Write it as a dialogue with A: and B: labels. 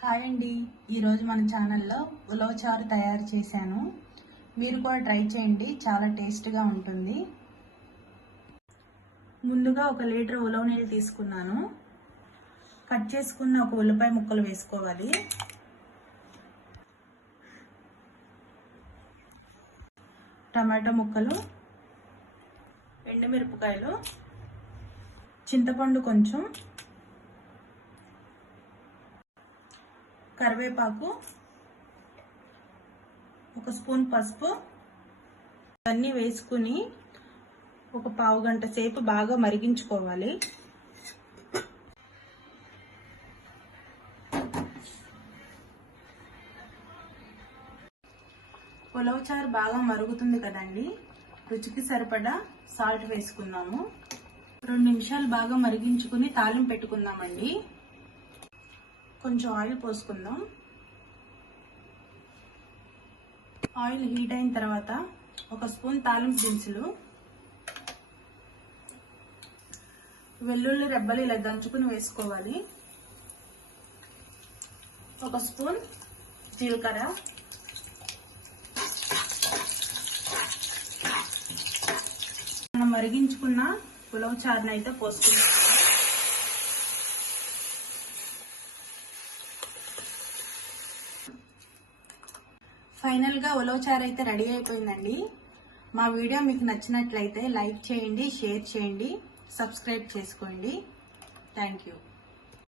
A: Hi అండి. ఈరోజు మన ఛానల్లో ఉలవచారు తయారు చేశాను. మీరు కూడా ట్రై చేయండి. చాలా టేస్ట్గా ఉంటుంది. ముందుగా ఒక లీటర్ ఉలవ నీళ్ళు తీసుకున్నాను. కట్ చేసుకున్న ఒక ఉల్లిపాయ ముక్కలు వేసుకోవాలి. టమాటో ముక్కలు ఎండుమిరపకాయలు చింతపండు కొంచెం కరివేపాకు ఒక స్పూన్ పసుపు అన్నీ వేసుకుని ఒక పావు గంట సేపు బాగా మరిగించుకోవాలి. చారు బాగా మరుగుతుంది కదండి. రుచికి సరిపడా సాల్ట్ వేసుకున్నాము రెండు నిమిషాలు బాగా మరిగించుకుని తాలింపు పెట్టుకుందామండి. కొంచెం ఆయిల్ పోసుకుందాం. ఆయిల్ హీట్ అయిన తర్వాత ఒక స్పూన్ తాలింపు దినుసులు వెల్లుల్లి రెబ్బలు ఇలా దంచుకుని వేసుకోవాలి. ఒక స్పూన్ జీలకర్ర మనం మరిగించుకున్న పులవ చారుని అయితే పోసుకున్నాం ఫైనల్గా ఉలవచారు అయితే రెడీ అయిపోయిందండి. మా వీడియో మీకు నచ్చినట్లయితే లైక్ చేయండి షేర్ చేయండి సబ్స్క్రైబ్ చేసుకోండి. Thank you.